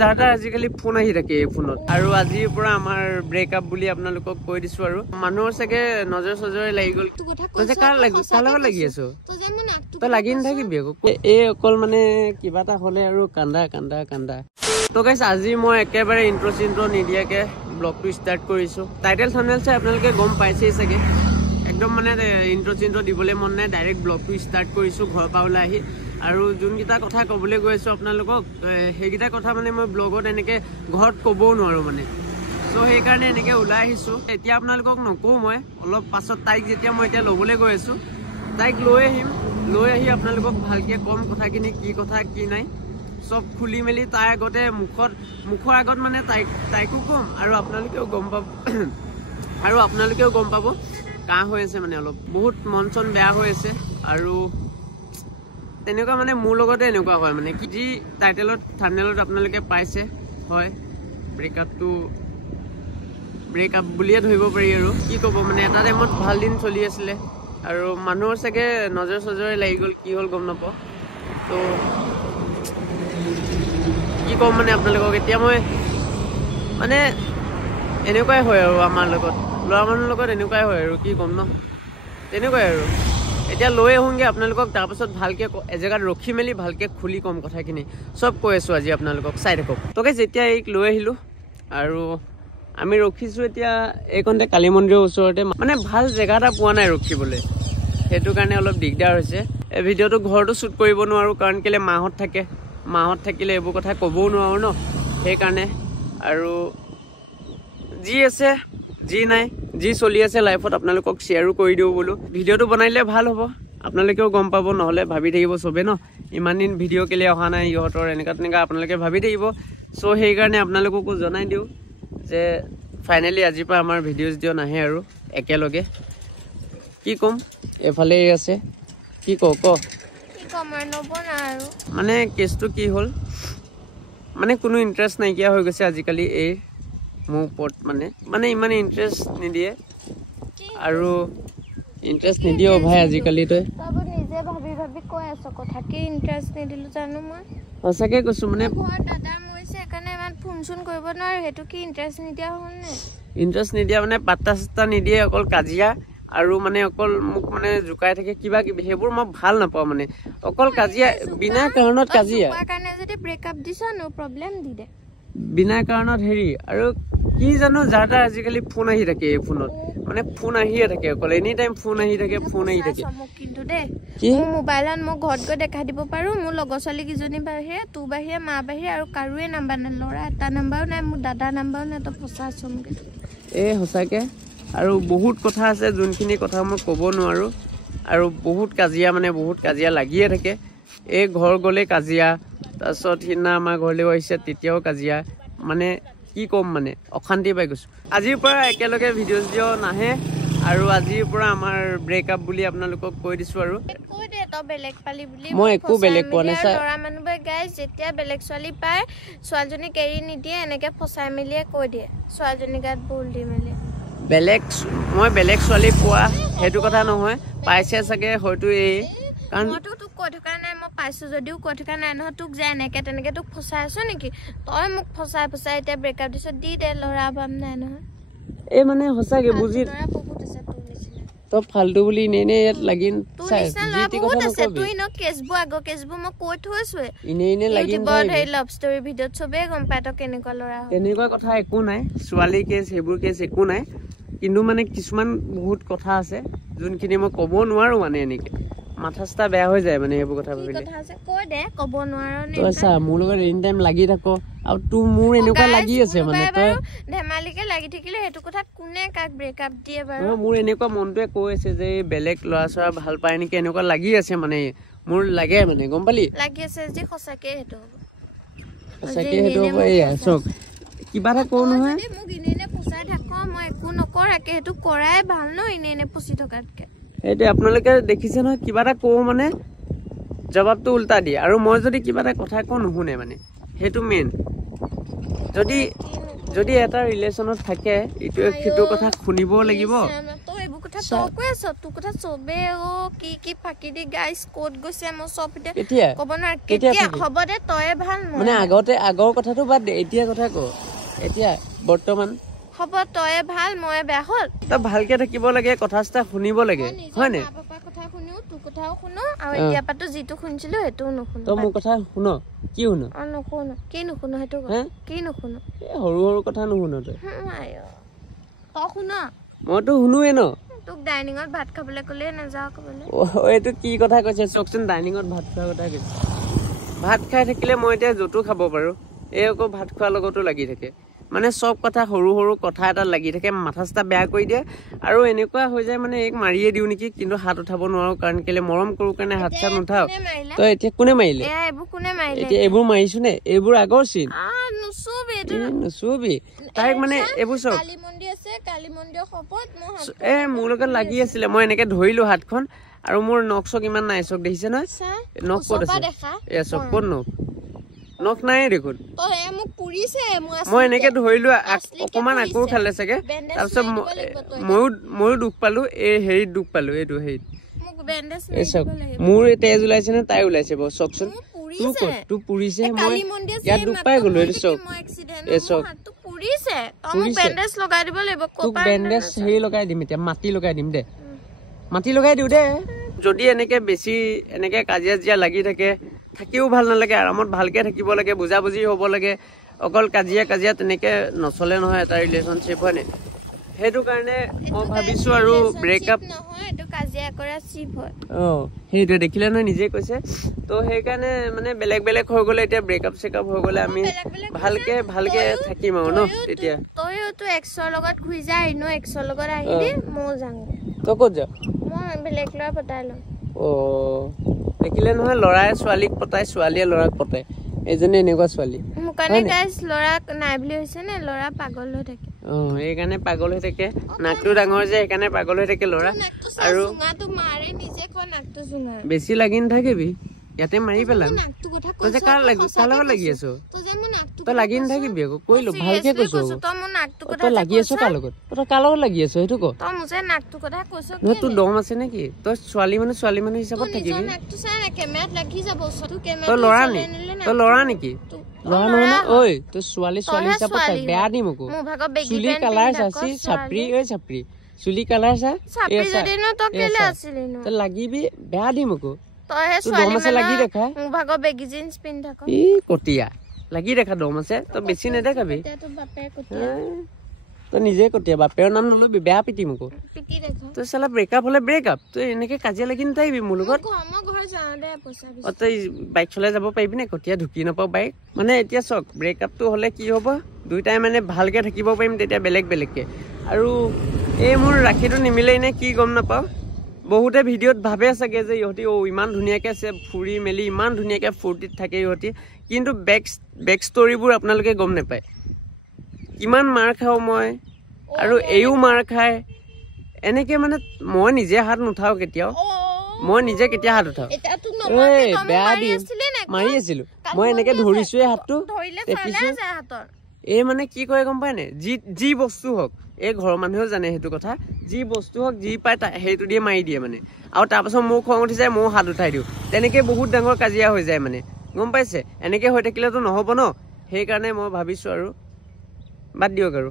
যাৰ তাৰ আজিকালি ফোন আহি থাকে এই ফোনত আৰু আজিৰ পৰা আমাৰ ব্ৰেকআপ বুলি আপোনালোকক কৈ দিছো আৰু মানুহৰ চাগে নজৰ সজৰে লাগি গ'ল তই যে কাৰ লগত লাগি আছো তই লাগি নাথাকিবি আকৌ এই অকল মানে কিবা এটা হলে আৰু কান্দা কান্দা কান্দা তো গাইছ আজি মই একেবাৰে ইন্ট্ৰ নিদিয়াকে ব্লগটো ষ্টাৰ্ট কৰিছো টাইটেল থাম্বনেল চাই আপোনালোকে গম পাইছেই চাগে একদম মানে ইন্ট্ৰ দিবলৈ মন নাই ডাইৰেক্ট ব্লগটো ষ্টাৰ্ট কৰিছো ঘৰৰ পৰা ওলাই আহি আৰু যোনকেইটা কথা ক'বলৈ গৈছো আপোনালোকক সেইকেইটা কথা মানে মই ব্লগত এনেকে ঘৰত ক'বও নোৱাৰো মানে সো সেইকাৰণে এনেকে ওলাই আহিছো এতিয়া আপোনালোকক নকওঁ মই অলপ পাছত তাইক যেতিয়া মই এতিয়া ল'বলৈ গৈ আছো তাইক লৈ আহি আপোনালোকক ভালকে কম কথাখিনি কি কথা কি নাই সব খুলি মেলি তাই আগতে মুখৰ আগত মানে তাইকো কম আৰু আপোনালোকেও গম পাব কাহ হৈ আছে মানে অলপ বহুত মন চন বেয়া হৈ আছে আৰু তেনেকুৱা মানে মোৰ লগতে এনেকুৱা হয় মানে কি যি টাইটেলত থাম্বনেলত আপোনালোকে পাইছে হয় ব্ৰেকআপ বুলিয়ে ধৰিব পাৰি আৰু কি ক'ব মানে এটা টাইমত ভাল দিন চলি আছিলে আৰু মানুহৰ চাগে নজৰ সজৰে লাগি গ'ল কি হ'ল গম নাপাওঁ তো কি ক'ম মানে আপোনালোকক এতিয়া মই মানে এনেকুৱাই হয় আৰু আমাৰ লগত ল'ৰা মানুহৰ লগত এনেকুৱাই হয় আৰু কি ক'ম ন তেনেকুৱাই আৰু এতিয়া লৈ আহোঁগৈ আপোনালোকক তাৰপাছত ভালকৈ এজেগাত ৰখি মেলি ভালকৈ খুলি ক'ম কথাখিনি চব কৈ আছোঁ আজি আপোনালোকক চাই থাকক তোকে যেতিয়া এইক লৈ আহিলোঁ আৰু আমি ৰখিছোঁ এতিয়া এইকণতে কালী মন্দিৰৰ ওচৰতে মানে ভাল জেগা এটা পোৱা নাই ৰখিবলৈ সেইটো কাৰণে অলপ দিগদাৰ হৈছে এই ভিডিঅ'টো ঘৰতো শ্বুট কৰিব নোৱাৰোঁ কাৰণ কেলৈ মাহঁত থাকিলে এইবোৰ কথা ক'বও নোৱাৰোঁ ন সেইকাৰণে আৰু যি আছে যি নাই যি চলি আছে লাইফত আপোনালোকক শ্বেয়াৰো কৰি দিওঁ বোলো ভিডিঅ'টো বনাইলে ভাল হ'ব আপোনালোকেও গম পাব নহ'লে ভাবি থাকিব চবে ন ইমান দিন ভিডিঅ' কেলৈ অহা নাই ইহঁতৰ এনেকুৱা তেনেকুৱা আপোনালোকে ভাবি থাকিব চ' সেইকাৰণে আপোনালোককো জনাই দিওঁ যে ফাইনেলি আজিৰ পৰা আমাৰ ভিডিঅ' নাহে আৰু একেলগে কি ক'ম এফালে আছে কি ক মানে কেছটো কি হ'ল মানে কোনো ইণ্টাৰেষ্ট নাইকিয়া হৈ গৈছে আজিকালি এই মোৰ ওপৰত মানে ইমান ইণ্টাৰেষ্ট নিদিয়ে আৰু ইণ্টাৰেষ্ট নিদিয়ে ভাই আজিকালি তই নিজে ভাবি কৈ আছ কথা কি ইণ্টাৰেষ্ট নিদিলো জানো মই সঁচাকে কৈছো মানে ঘৰত দাদা মৰিছে সেইকাৰণে ইমান ফোন চোন কৰিব নোৱাৰো সেইটো কি ইণ্টাৰেষ্ট নিদিয়া হ'ল নে ইণ্টাৰেষ্ট নিদিয়া মানে পাত্তা চাত্তা নিদিয়ে অকল কাজিয়া আৰু মানে অকল মোক মানে জুকাই থাকে কিবা কিবি সেইবোৰ মই ভাল নাপাওঁ মানে অকল কাজিয়া বিনা কাৰণত কাজিয়া কাৰণে যদি ব্ৰেকআপ দিছ নো প্ৰব্লেম দি দে বিনা কাৰণত হেৰি আৰু কি জানো যাৰ তাৰ আজিকালি ফোন আহি থাকে এই ফোনত মানে ফোন আহিয়ে থাকে অকল এনি টাইম ফোন আহি থাকে কিন্তু দেই মোৰ মোবাইলত মই ঘৰত গৈ দেখাই দিব পাৰো মোৰ লগৰ ছোৱালী কেইজনী বাহিৰে তোৰ বাহিৰে মা বাহিৰে আৰু কাৰোৱে নাম্বাৰ নাই ল'ৰা এটা নাম্বাৰো নাই মোৰ দাদাৰ নাম্বাৰো নাই তই ফচা আছ মোক এই সঁচাকে আৰু বহুত কথা আছে যোনখিনি কথা মই ক'ব নোৱাৰো আৰু বহুত কাজিয়া লাগিয়ে থাকে এই ঘৰ গ'লে কাজিয়া তাৰপিছত সিদিনা আমাৰ ঘৰলৈও আহিছে তেতিয়াও কাজিয়া মানে কি ক'ম মানে অশান্তি পাই গৈছোঁ আজিৰ পৰা একেলগে ভিডিঅ' নাহে আৰু আজিৰ পৰা আমাৰ ব্ৰেকআপ বুলি আপোনালোকক কৈ দিছোঁ আৰু মই একো বেলেগ পোৱা নাই ল'ৰা মানুহবোৰে গাইজ যেতিয়া বেলেগ ছোৱালী পায় ছোৱালীজনীক এৰি নিদিয়ে এনেকে ফচাই মেলিয়ে কৈ দিয়ে ছোৱালীজনী গাত ভুল দি মেলি মই বেলেগ ছোৱালী পোৱা সেইটো কথা নহয় পাইছে চাগে হয়তো এই কাৰণ মইতো তোক কৈ থকা নাই মই পাইছো যদিও কৈ থকা নাই নহয় তোক যে এনেকে তেনেকে তোক ফচাই আছো নেকি তই মোক ফচাই এতিয়া ব্ৰেকআপ দিছ দি দে ল'ৰা ভাব নাই নহয় এই মানে সঁচাকে বুজি বহুত আছে তোৰ নিচিনা তই ফাল্টু বুলি এনে ইয়াত লাগি তুই ন কেছবোৰ মই কৈ থৈছোৱে এনে লাগি লাভ ষ্টৰী ভিডিঅ'ত চবেই গম পায় তই কেনেকুৱা ল'ৰা তেনেকুৱা কথা একো নাই ছোৱালী কেছ সেইবোৰ কেছ একো নাই কিন্তু মানে কিছুমান বহুত কথা আছে যোনখিনি মই ক'ব নোৱাৰো মানে এনেকে মাথা চাথা বেয়া হৈ যায় মানে সেইবোৰ কথা ভাবিলে ক'ব নোৱাৰো তই চা মোৰ লগত এনি টাইম লাগি থাক আৰু তোৰ মোৰ এনেকুৱা লাগি আছে মানে তই ধেমালিকে লাগি থাকিলে সেইটো কথা কোনে কাক ব্ৰেকআপ দিয়ে বাৰু মোৰ এনেকুৱা মনটোৱে কৈ আছে যে বেলেগ ল'ৰা ছোৱালী ভাল পায় নেকি এনেকুৱা লাগি আছে মানে মোৰ লাগে মানে গম পালি লাগি আছে যে সঁচাকে সেইটো হ'ব এয়া চক কিবা এটা কওঁ নহয় মোক এনে ফচাই থাক মই একো নকৰাকে সেইটো কৰাই ভাল ন এনে ফচি থকাতকে সেইটো আপোনালোকে দেখিছে নহয় কিবা এটা কওঁ মানে জবাবটো উল্টা দিয়ে আৰু মই যদি কিবা এটা কথা কওঁ নুশুনে মানে সেইটো মেইন যদি এটা ৰিলেশ্যনত থাকে ইটোৱে সিটোৰ কথা শুনিবও লাগিব তই এইবোৰ কথা কথা তই কৈ আছ তোৰ কথা চবে কি কি ফাঁকি দি গাইছ ক'ত গৈছে মই চব এতিয়া ক'ব নোৱাৰো কেতিয়া হ'ব দে তয়ে ভাল মানে আগৰ কথাটো বাদ দে এতিয়া কথা ক এতিয়া বৰ্তমান হ'ব তয়ে ভাল মই বেয়া হ'ল তই ভালকে থাকিব লাগে কথা শুনিব লাগে হয় নে পাপাৰ কথা শুনো তোৰ কথাও শুনো আৰু এতিয়া পাতো যিটো শুনিছিলো সেইটোও নুশুনো তই মোৰ কথা শুন কি শুন নুশুনো কি নুশুনো সেইটো কি নুশুনো সৰু সৰু কথা নুশুন তই তই শুন মইতো শুনোৱে ন তোক ডাইনিঙত ভাত খাবলৈ ক'লে নাযাওঁ ক'বলৈ এইটো কি কথা কৈছে চকচোন ডাইনিঙত ভাত খোৱাৰ কথা কৈছে ভাত খাই থাকিলে মই এতিয়া য'তো খাব পাৰো এই আকৌ ভাত খোৱাৰ লগতো লাগি থাকে মানে চব কথা সৰু সৰু কথা এটা লাগি থাকে মাথা চাথা বেয়া কৰি দিয়ে আৰু এনেকুৱা হৈ যায় মানে এক মাৰিয়ে দিওঁ নেকি কিন্তু হাত উঠাব নোৱাৰো কাৰণ কেলে মৰম কৰো কাৰণে হাত চাত নুঠাও তই এতিয়া কোনে মাৰিলে এতিয়া এইবোৰ মাৰিছো নে এইবোৰ আগৰ চিন নুচুবি তাইক মানে এইবোৰ চব মোৰ লগত লাগি আছিলে মই এনেকে ধৰিলো হাতখন আৰু মোৰ নখ চক ইমান নাই চক দেখিছে নহয় নখ ক'ত আছে এয়া চক ক'ত নখ নাই দেখোন মই এনেকে ধৰিলো অকমান আকৌ খালে চাগে তাৰপিছত ময়ো দুখ পালো এই হেৰিত দুখ পালো এইটো হেৰিত এই চক মোৰ তেজ ওলাইছে নে তাই ওলাইছে বাৰু চকচোন তোৰ পুৰিছে মই ইয়াত দুখ পাই গলো এইটো চক এই চক তোক বেণ্ডেজ হেৰি লগাই দিম এতিয়া মাটি লগাই দিম দে মাটি লগাই দিওঁ দে যদি এনেকে বেছি এনেকে কাজিয়া লাগি থাকে থাকিও ভাল নালাগে আৰামত ভালকে থাকিব লাগে বুজাবুজি হ'ব লাগে অকল কাজিয়া তেনেকে নচলে নহয় এটা ৰিলেশ্যনশ্বিপ হয় নে সেইটো কাৰণে মই ভাবিছো আৰু ব্ৰেকআপ সেইটোৱে দেখিলে নহয় নিজে কৈছে তো সেইকাৰণে মানে বেলেগ বেলেগ হৈ গ'লে এতিয়া ব্ৰেকআপ চেকআপ হৈ গ'লে আমি ভালকে থাকিম আৰু ন তেতিয়া তইতো এক্সৰ লগত ঘূৰি যা এনেও এক্সৰ লগত আহিবি ময়ো যাম তই ক'ত যা মই বেলেগ ল'ৰা পতাই ল'ম দেখিলে নহয় ল'ৰাই ছোৱালীক পতাই ছোৱালীয়ে ল'ৰাক পতাই এজনী এনেকুৱা ছোৱালী মুকানে গাইছ ল'ৰা নাই বুলি হৈছে নে ল'ৰা পাগল হৈ থাকে এইকাৰণে পাগল হৈ থাকে নাকটো ডাঙৰ যে সেইকাৰণে পাগল হৈ থাকে ল'ৰা আৰু বেছি লাগি নাথাকিবি ইয়াতে মাৰি পেলাম তই যে কাৰ লগত লাগি আছো তই লাগি নাথাকিবি আকৌ কৈলো ভালকে কৈছো তই লাগি আছো কাৰ লগত তই কাৰ লগত লাগি আছো সেইটো ক তোৰ দম আছে নেকি তই ছোৱালী মানুহ হিচাপত থাকিবি তই ল'ৰা নেকি ল'ৰা নহয় ন ঐ তই ছোৱালী হিচাপত থাক বেয়া দিম আকৌ চুলি কালাৰ চাচি চাপৰি চুলি কালাৰ চা তই লাগিবি বেয়া দিম আকৌ লাগি দেখা দম আছে তই বেছি নেদেখাবি তই নিজে কতিয়া বাপেৰ নাম নলবি বেয়া পিটিম আকৌ তই চালা ব্ৰেকআপ হলে ব্ৰেকআপ তই এনেকে কাজিয়া লাগি নাথাকিবি মোৰ লগত তই বাইক চলাই যাব পাৰিবি নে কতিয়া ঢুকি নাপাও বাইক মানে এতিয়া চক ব্ৰেকআপটো হলে কি হব দুইটাই মানে ভালকে থাকিব পাৰিম তেতিয়া বেলেগকে আৰু এই মোৰ ৰাখিটো নিমিলেই নে কি গম নাপাও বহুতে ভিডিঅ'ত ভাবে চাগে যে ইহঁতি ইমান ধুনীয়াকে আছে ফুৰি মেলি ইমান ধুনীয়াকে ফূৰ্তিত থাকে ইহঁতি কিন্তু বেক ষ্টৰিবোৰ আপোনালোকে গম নাপায় কিমান মাৰ খাওঁ মই আৰু এইও মাৰ খায় এনেকে মানে মই নিজে হাত নুঠাও কেতিয়াও মই নিজে কেতিয়া হাত উঠাও বেয়া দিম মাৰি আছিলো মই এনেকে ধৰিছোৱে হাতটো এই মানে কি কৰে গম পায় নে যি বস্তু হওক এই ঘৰৰ মানুহেও জানে সেইটো কথা যি বস্তু হওক যি পায় সেইটো দিয়ে মাৰি দিয়ে মানে আৰু তাৰপাছত মোৰ খং উঠি যায় ময়ো হাত উঠাই দিওঁ তেনেকে বহুত ডাঙৰ কাজিয়া হৈ যায় মানে গম পাইছে এনেকে হৈ থাকিলেতো নহ'ব ন সেইকাৰণে মই ভাবিছো আৰু বাদ দিয়ক আৰু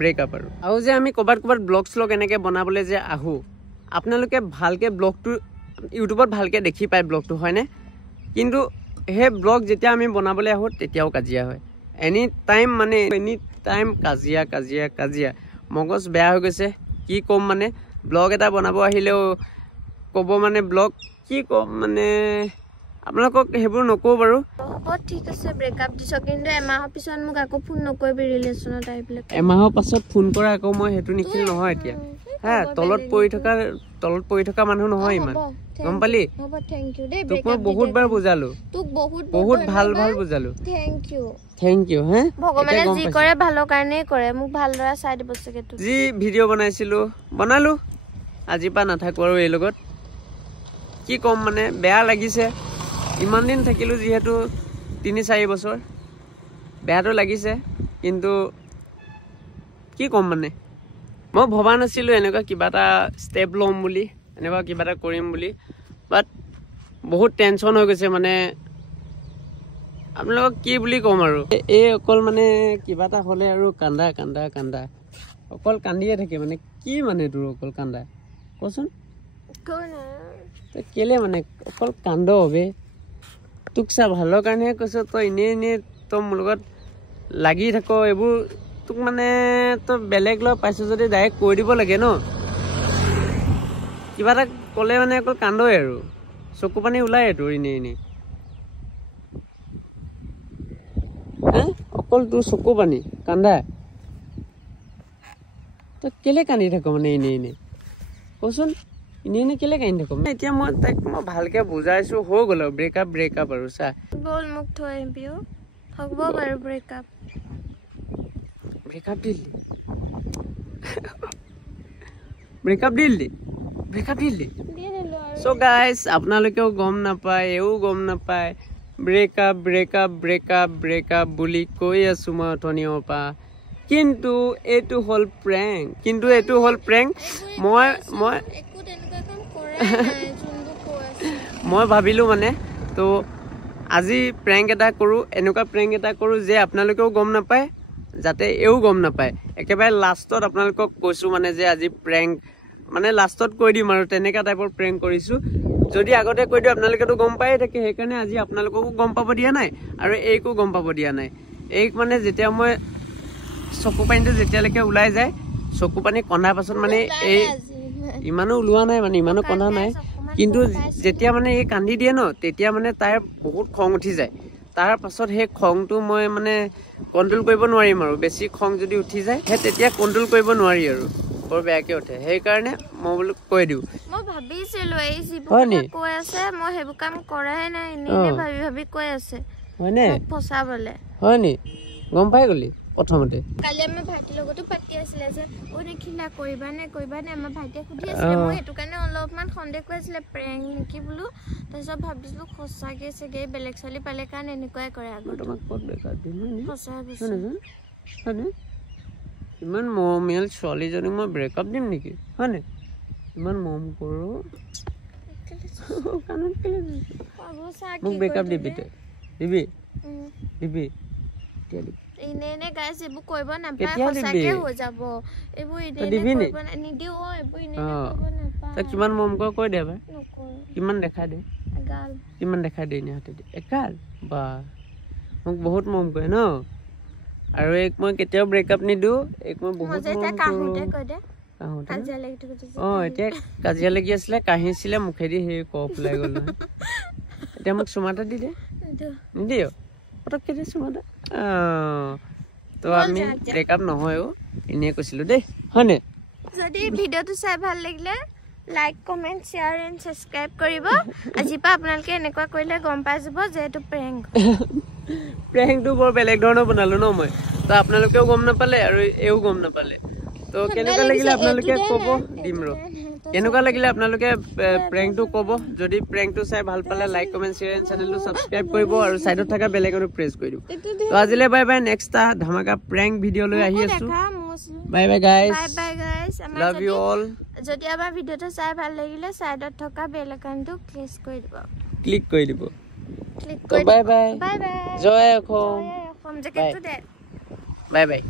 ব্ৰেকআপ আৰু যে আমি ক'ৰবাত ব্লগ শ্লগ এনেকে বনাবলৈ যে আহো আপোনালোকে ভালকে ব্লগটো ইউটিউবত ভালকে দেখি পায় ব্লগটো হয়নে কিন্তু সেই ব্লগ যেতিয়া আমি বনাবলৈ আহোঁ তেতিয়াও কাজিয়া হয় এনি টাইম কাজিয়া মগজ বেয়া হৈ গৈছে কি ক'ম মানে ব্লগ এটা বনাব আহিলেও ক'ব মানে ব্লগ কি ক'ম মানে আপোনালোকক সেইবোৰ নকওঁ বাৰু ঠিক আছে ব্ৰেকআপ দিছ কিন্তু এমাহৰ পিছত মোক আকৌ ফোন নকৰিবি ৰিলেশ্যনত আহিবলৈ এমাহৰ পাছত ফোন কৰা আকৌ মই সেইটো নিখিল নহয় এতিয়া তলত পৰি থকা মানুহ নহয় ইমান গম পালি তোক মই বহুত বাৰ বুজালো বহুত ভাল বুজালো থেংক ইউ ভগৱানে যি কৰে ভালৰ কাৰণেই কৰে মোক ভালদৰে চাই দিব চাগে যি ভিডিঅ' বনালো আজিৰ পৰা নাথাকো আৰু এই লগত কি ক'ম মানে বেয়া লাগিছে ইমান দিন থাকিলো যিহেতু 3-4 বছৰ বেয়াটো লাগিছে কিন্তু কি ক'ম মানে মই ভবা নাছিলোঁ এনেকুৱা কিবা এটা ষ্টেপ ল'ম বুলি, এনেকুৱা কিবা এটা কৰিম বুলি, বাট বহুত টেনশ্যন হৈ গৈছে। মানে আপোনালোকক কি বুলি ক'ম আৰু, এই অকল মানে কিবা এটা হ'লে আৰু কান্দা কান্দা কান্দা, অকল কান্দিয়ে থাকে। মানে কি মানে তোৰ অকল কান্দা কচোন, কেলে মানে অকল কান্দ হবে? তোক চা ভালৰ কাৰণেহে কৈছোঁ, তই এনেই তই মোৰ লগত লাগি থাক এইবোৰ। তোক মানে তই বেলেগ লগ পাইছ যদি ডাইৰেক্ট কৈ দিব লাগে ন। কিবা এটা ক'লে মানে অকল কান্দই আৰু চকু পানী ওলাই তোৰ এনেই অকল তোৰ চকু পানী কান্দা। তই কেলে কান্দি থাক মানে এনেই কচোন, এনেই কেলে কান্দি থাক? এতিয়া মই তাইক মই ভালকে বুজাইছো, হৈ গ'ল আৰু ব্ৰেকআপ আৰু চা বল মোক থৈ আহিবিও, হ'ব বাৰু ব্ৰেকআপ দিলি। So guys, আপোনালোকেও গম নাপায়, এও গম নাপায়, ব্ৰেকআপ বুলি কৈ আছো মই অথনিৰ পৰা। কিন্তু এইটো হ'ল প্ৰেংক। মই ভাবিলোঁ মানে তো আজি প্ৰেংক এটা কৰোঁ, এনেকুৱা প্ৰেংক এটা কৰোঁ যে আপোনালোকেও গম নাপায়, যাতে এও গম নাপায়। একেবাৰে লাষ্টত আপোনালোকক কৈছোঁ মানে যে আজি প্ৰেংক, মানে লাষ্টত কৈ দিম আৰু তেনেকুৱা টাইপৰ প্ৰেংক কৰিছোঁ। যদি আগতে কৈ দিওঁ আপোনালোকেতো গম পায়ে থাকে, সেইকাৰণে আজি আপোনালোককো গম পাব দিয়া নাই আৰু এইকো গম পাব দিয়া নাই। এইক মানে যেতিয়া মই চকু পানীটো যেতিয়ালৈকে ওলাই যায়, চকু পানী কন্দাৰ পাছত মানে এই ইমানো ওলোৱা নাই, মানে ইমানো কন্দা নাই, কিন্তু যেতিয়া মানে এই কান্দি দিয়ে ন, তেতিয়া মানে তাইৰ বহুত খং উঠি যায়। তাৰ পাছত সেই খংটো মই মানে কণ্ট্ৰল কৰিব নোৱাৰিম আৰু, বেছি খং যদি উঠি যায় সেই তেতিয়া কণ্ট্ৰল কৰিব নোৱাৰি আৰু বৰ বেয়াকে উঠে। সেইকাৰণে মই বোলো কৈ দিওঁ। মই ভাবিছিলোঁ এই যিবোৰ কৈ আছে মই সেইবোৰ কাম কৰাই নাই, এনেই ভাবি কৈ আছে হয়নে ফচাবলে। হয় নি? গম পাই গলি প্ৰথমতে? কালি আমাৰ ভাইটিৰ লগতো পাতি আছিলে যে ঐ নিখিলা কৰিবা নে আমাৰ ভাইটিয়ে সুধি আছিলে। মই সেইটো কাৰণে অলপমান সন্দেহ কৰি আছিলে প্ৰেংক নেকি বোলো। তাৰপিছত ভাবিছিলো সঁচাকে চাগে বেলেগ ছোৱালী পালে কাৰণে এনেকুৱাই কৰে। ইমান মৰমীয়াল ছোৱালীজনীক মই ব্ৰেকআপ দিম নেকি? হয় নে? ইমান মৰম কৰোঁ, মোক ব্ৰেকআপ দিবি? তই দিবি এনে গাইছ এইবোৰ কৰিব নাপায়, সঁচাকে হৈ যাব এইবোৰ। নিদিও এইবোৰ তই কিমান মৰম কৰ কৈ দে এবাৰ, কিমান দেখাই দে, কিমান দেখাই দে এনে হাতে একাল। বা মোক বহুত মৰম কৰে ন। আৰু এইক মই কেতিয়াও ব্ৰেকআপ নিদিওঁ, এইক মই বহুত মৰম কৰোঁ। এতিয়া কাজিয়া লাগি আছিলে, কাহিছিলে মুখেদি, সেই কফ ওলাই গ'ল নহয়। এতিয়া মোক চুমা এটা দি দে, নিদিয় পটককে দে চুমা এটা। তো আমি ব্ৰেকআপ নহয়ও, এনেই কৈছিলোঁ দেই, হয়নে? যদি ভিডিঅ'টো চাই ভাল লাগিলে like, comment, share and subscribe কৰিব। আজিৰ পৰা আপোনালোকে এনেকুৱা কৰিলে গম পাই যাব যে এইটো প্ৰেংকটো বৰ বেলেগ ধৰণৰ বনালোঁ ন মই, তো আপোনালোকেও গম নাপালে আৰু এও গম নাপালে। তো কেনেকুৱা লাগিলে আপোনালোকে ক'ব, দিম ৰ। কেনেকুৱা লাগিলে আপোনালোকে প্ৰেংকটো ক'ব। যদি প্ৰেংকটো চাই ভাল পালে লাইক, কমেণ্ট, শ্বেয়াৰ এণ্ড চেনেলটো ছাবস্ক্ৰাইব কৰিব আৰু ছাইডত থকা বেল আইকনটো প্ৰেছ কৰি দিব। তো আজিলৈ বাই বাই, নেক্সট এটা ধামাকা প্ৰেংক ভিডিঅ' লৈ আহি আছোঁ। Bye bye guys, love you all. যদি আমাৰ ভিডিঅ'টো চাই ভাল লাগিলে ছাইডত থকা বেল আইকনটো ক্লিক কৰি দিব। তো বাই বাই, জয় অসম, বাই বাই।